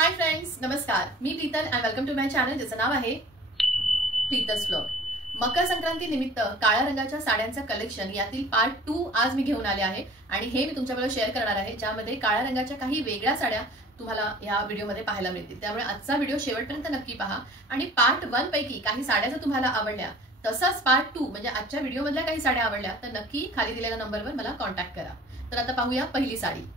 हाय friends, नमस्कार. मी Prital and welcome to my channel, ज्याचं नाव आहे प्रीतल्स व्लॉग. मकर संक्रांती निमित्त काळ्या रंगाच्या साड्यांचं कलेक्शन यातील पार्ट 2 आज मी घेऊन आले आहे आणि हे मी तुमच्याबरोबर शेअर करणार आहे, ज्यामध्ये काळ्या रंगाच्या काही वेगळ्या साड्या तुम्हाला या व्हिडिओमध्ये पाहायला मिळतील. त्यामुळे आजचा व्हिडिओ शेवटपर्यंत नक्की पहा आणि पार्ट 1 पैकी काही साड्या जर तुम्हाला आवडल्या, तसंच पार्ट 2 म्हणजे आजच्या व्हिडिओमधल्या काही साड्या आवडल्या तर नक्की खाली दिलेल्या नंबरवर मला कॉन्टॅक्ट करा. तर आता पाहूया पहिली साडी.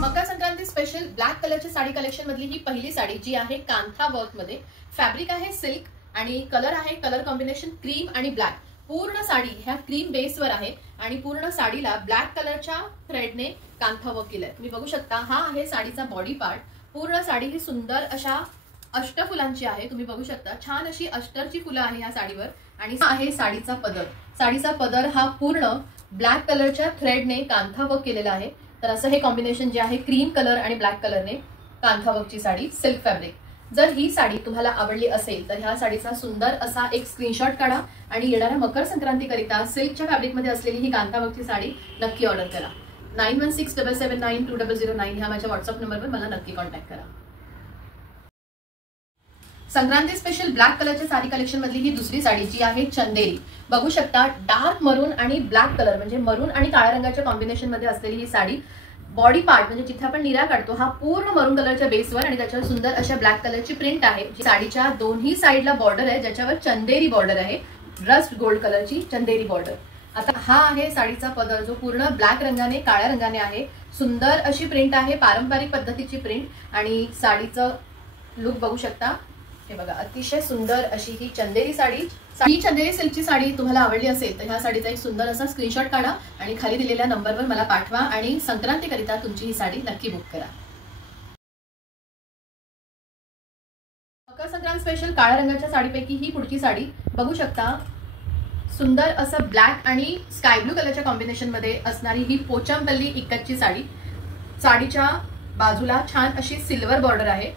मकर संक्रांती स्पेशल ब्लॅक कलरची साडी कलेक्शन मधली ही पहिली साडी, जी आहे कांथा वर्क मध्ये. फॅब्रिक आहे सिल्क आणि कलर आहे कलर कॉम्बिनेशन क्रीम आणि ब्लॅक. पूर्ण साडी ह्या क्रीम बेसवर आहे आणि पूर्ण साडीला ब्लॅक कलरच्या थ्रेडने कांथा वर्क केलंय. तुम्ही बघू शकता, हा आहे साडीचा बॉडी पार्ट. पूर्ण साडी ही सुंदर अशा अष्टफुलांची आहे. तुम्ही बघू शकता, छान अशी अष्टरची फुलं आहे ह्या साडीवर. आणि हा आहे साडीचा पदर. साडीचा पदर हा पूर्ण ब्लॅक कलरच्या थ्रेडने कांथा वर्क केलेला आहे. तर असं हे कॉम्बिनेशन जे आहे क्रीम कलर आणि ब्लॅक कलरने कांथा वर्कची साडी, सिल्क फॅब्रिक. जर ही साडी तुम्हाला आवडली असेल तर ह्या साडीचा सुंदर असा एक स्क्रीनशॉट काढा आणि येणाऱ्या मकर संक्रांतीकरिता सिल्कच्या फॅब्रिकमध्ये असलेली ही कांथा वर्कची साडी नक्की ऑर्डर करा. 9167792009 ह्या माझ्या व्हॉट्सअप नंबरवर मला नक्की कॉन्टॅक्ट करा. संक्रांती स्पेशल ब्लॅक कलरच्या साडी कलेक्शन मधली ही दुसरी साडी, जी आहे चंदेरी. बघू शकता, डार्क मरून आणि ब्लॅक कलर म्हणजे मरून आणि काळ्या रंगाच्या कॉम्बिनेशन मध्ये असलेली ही साडी. बॉडी पार्ट म्हणजे जिथे आपण निरा काढतो, हा पूर्ण मरून कलरच्या बेसवर आणि त्याच्यावर सुंदर अशा ब्लॅक कलरची प्रिंट आहे. साडीच्या दोन्ही साईडला बॉर्डर आहे, ज्याच्यावर चंदेरी बॉर्डर आहे, रस्ट गोल्ड कलरची चंदेरी बॉर्डर. आता हा आहे साडीचा पदर, जो पूर्ण ब्लॅक रंगाने काळ्या रंगाने आहे. सुंदर अशी प्रिंट आहे, पारंपरिक पद्धतीची प्रिंट. आणि साडीचं लुक बघू शकता, हे बघा, अतिशय सुंदर अशी ही चंदेरी साडी. ही चंदेरी सिल्कची साडी तुम्हाला आवडली असेल तर ह्या साडीचा एक सुंदर असा स्क्रीनशॉट काढा आणि खाली दिलेल्या नंबरवर मला पाठवा आणि संक्रांतीकरिता तुमची ही साडी नक्की बुक करा. मकर संक्रांत स्पेशल काळ्या रंगाच्या साडीपैकी ही पुढची साडी. बघू शकता, सुंदर असं ब्लॅक आणि स्काय ब्लू कलरच्या कॉम्बिनेशन मध्ये असणारी ही पोचमपल्ली इक्कतची साडी. साडीच्या बाजूला छान अशी सिल्वर बॉर्डर आहे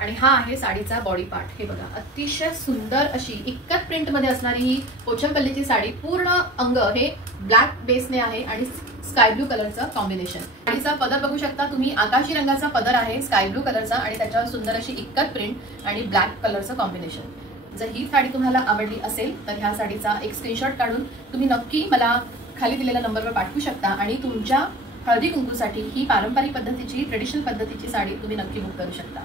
आणि हा आहे साडीचा बॉडी पार्ट. हे बघा, अतिशय सुंदर अशी इक्कत प्रिंट मध्ये असणारी ही पोचमपल्लीची साडी. पूर्ण अंग हे ब्लॅक बेसने आहे आणि स्काय ब्लू कलरचं कॉम्बिनेशन. साडीचा पदर बघू शकता तुम्ही, आकाशी रंगाचा पदर आहे स्काय ब्लू कलरचा आणि त्याच्यावर सुंदर अशी इक्कत प्रिंट आणि ब्लॅक कलरचं कॉम्बिनेशन. जर ही साडी तुम्हाला आवडली असेल तर ह्या साडीचा एक स्क्रीनशॉट काढून तुम्ही नक्की मला खाली दिलेल्या नंबरवर पाठवू शकता आणि तुमच्या हळदी कुंकूसाठी ही पारंपरिक पद्धतीची, ट्रेडिशनल पद्धतीची साडी तुम्ही नक्की बुक करू शकता.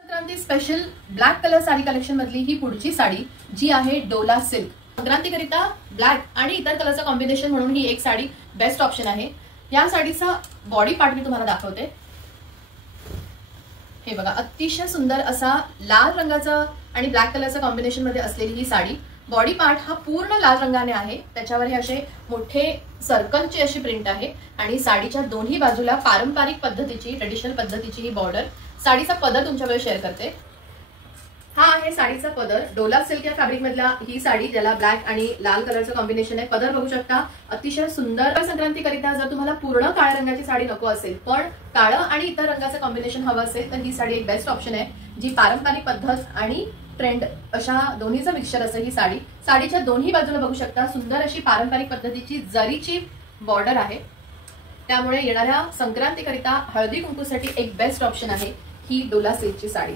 Sankranti special black colour sari collection मधली ही पुढची साडी, जी आहे डोला सिल्क. संक्रांतीकरिता ब्लॅक आणि इतर कलरचं कॉम्बिनेशन म्हणून ही एक साडी बेस्ट ऑप्शन आहे. या साडीचा बॉडी पार्ट मी तुम्हाला दाखवते. हे बघा, अतिशय सुंदर असा लाल रंगाचा आणि ब्लॅक कलरच्या कॉम्बिनेशन मध्ये असलेली ही साडी. बॉडी पार्ट हा पूर्ण लाल रंगाने आहे, त्याच्यावर हे असे मोठे सर्कलची अशी प्रिंट आहे आणि साडीच्या दोन्ही बाजूला पारंपरिक पद्धतीची, ट्रेडिशनल पद्धतीची ही बॉर्डर. साडीचा पदर तुमच्याकडे शेअर करते. हा आहे साडीचा पदर. डोला सिल्क या फॅब्रिक मधला ही साडी, ज्याला ब्लॅक आणि लाल कलरचं कॉम्बिनेशन आहे. पदर बघू शकता, अतिशय सुंदर. संक्रांतीकरिता जर तुम्हाला पूर्ण काळ्या रंगाची साडी नको असेल पण काळं आणि इतर रंगाचं कॉम्बिनेशन हवं असेल तर ही साडी एक बेस्ट ऑप्शन आहे, जी पारंपरिक पद्धत आणि ट्रेंड अशा दोन्हीचं मिक्सचर असं ही साडी. साडीच्या दोन्ही बाजूला बघू शकता, सुंदर अशी पारंपरिक पद्धतीची जरीची बॉर्डर आहे. त्यामुळे येणाऱ्या संक्रांतीकरिता हळदी कुंकूसाठी एक बेस्ट ऑप्शन आहे ही डोला सिल्कची साडी.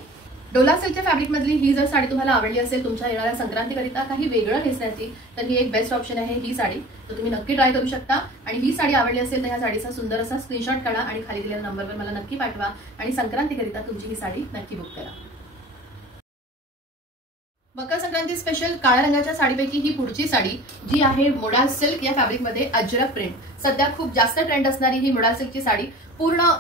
डोला सिल्कच्या फॅब्रिक मधली ही जर साडी तुम्हाला आवडली असेल तुमच्या येणाऱ्या संक्रांतीकरिता काही वेगळं नेसण्याची, तर ही एक बेस्ट ऑप्शन आहे ही साडी. तर तुम्ही नक्की ट्राय करू शकता. आणि ही साडी आवडली असेल तर ह्या साडीचा सुंदर असा स्क्रीनशॉट काढा आणि खाली दिलेल्या नंबरवर मला नक्की पाठवा आणि संक्रांतीकरिता तुमची ही साडी नक्की बुक करा. मकर संक्रांती स्पेशल काळ्या रंगाच्या साडीपैकी ही पुढची साडी, जी आहे मोडा सिल्क या फॅब्रिक मध्ये अजरक प्रिंट. सध्या खूप जास्त ट्रेंड असणारी ही मोडा सिल्कची साडी. पूर्ण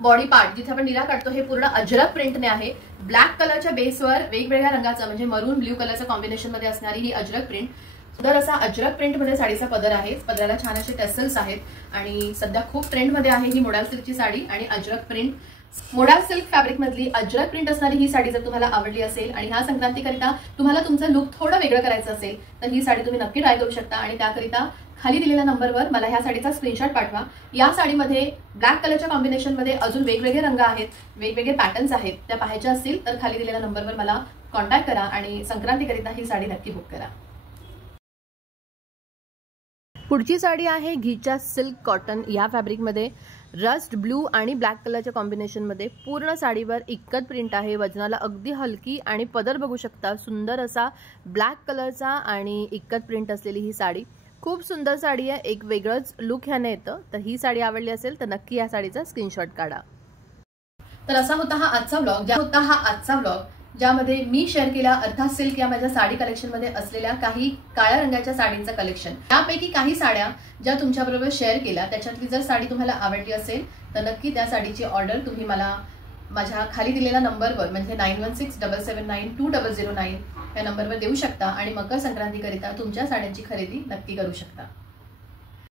बॉडी पार्ट जिथे आपण निरा काढतो हे पूर्ण अजरक प्रिंटने आहे. ब्लॅक कलरच्या बेसवर वेगवेगळ्या रंगाचं म्हणजे मरून ब्ल्यू कलरच्या कॉम्बिनेशन मध्ये असणारी ही अजरक प्रिंट. सुंदर असा अजरक प्रिंट मध्ये साडीचा पदर आहे. पदराला छान असे टेसल्स आहेत आणि सध्या खूप ट्रेंड मध्ये आहे ही मोडा सिल्कची साडी आणि अजरक प्रिंट. मोडा सिल्क फॅब्रिक मधली अजरक प्रिंट असणारी ही साडी जर तुम्हाला आवडली असेल आणि ह्या संक्रांतीकरिता तुम्हाला तुमचं लुक थोडं वेगळं करायचं असेल तर ही साडी तुम्ही नक्की ट्राय करू शकता आणि त्याकरिता खाली दिलेल्या नंबरवर मला ह्या साडीचा स्क्रीनशॉट पाठवा. या साडीमध्ये ब्लॅक कलरच्या कॉम्बिनेशन मध्ये अजून वेगवेगळे रंग आहेत, वेगवेगळे पॅटर्न्स आहेत. त्या पाहायच्या असतील तर खाली दिलेल्या नंबरवर मला कॉन्टॅक्ट करा आणि संक्रांतीकरिता ही साडी नक्की बुक करा. पुढची साडी आहे घीच्या सिल्क कॉटन या फॅब्रिकमध्ये. रस्ट ब्लू आणि ब्लॅक कलरच्या कॉम्बिनेशनमध्ये पूर्ण साडीवर इक्कत प्रिंट आहे. वजनाला अगदी हलकी आणि पदर बघू शकता, सुंदर असा ब्लॅक कलरचा आणि इक्कत प्रिंट असलेली ही साडी खूप सुंदर साडी आहे. एक वेगळंच लुक ह्याने येतं. तर ही साडी आवडली असेल तर नक्की या साडीचा स्क्रीनशॉट काढा. तर असा होता हा आजचा व्लॉग ज्यामध्ये मी शेअर केला अर्था सिल्क या माझ्या साडी कलेक्शनमध्ये असलेल्या काही काळ्या रंगाच्या साडींचं कलेक्शन. त्यापैकी काही साड्या ज्या तुमच्याबरोबर शेअर केल्या त्याच्यातली जर साडी तुम्हाला आवडली असेल तर नक्की त्या साडीची ऑर्डर तुम्ही मला माझ्या खाली दिलेल्या नंबरवर म्हणजे 9167792009 या नंबरवर देऊ शकता आणि मकर संक्रांतीकरिता तुमच्या साड्यांची खरेदी नक्की करू शकता.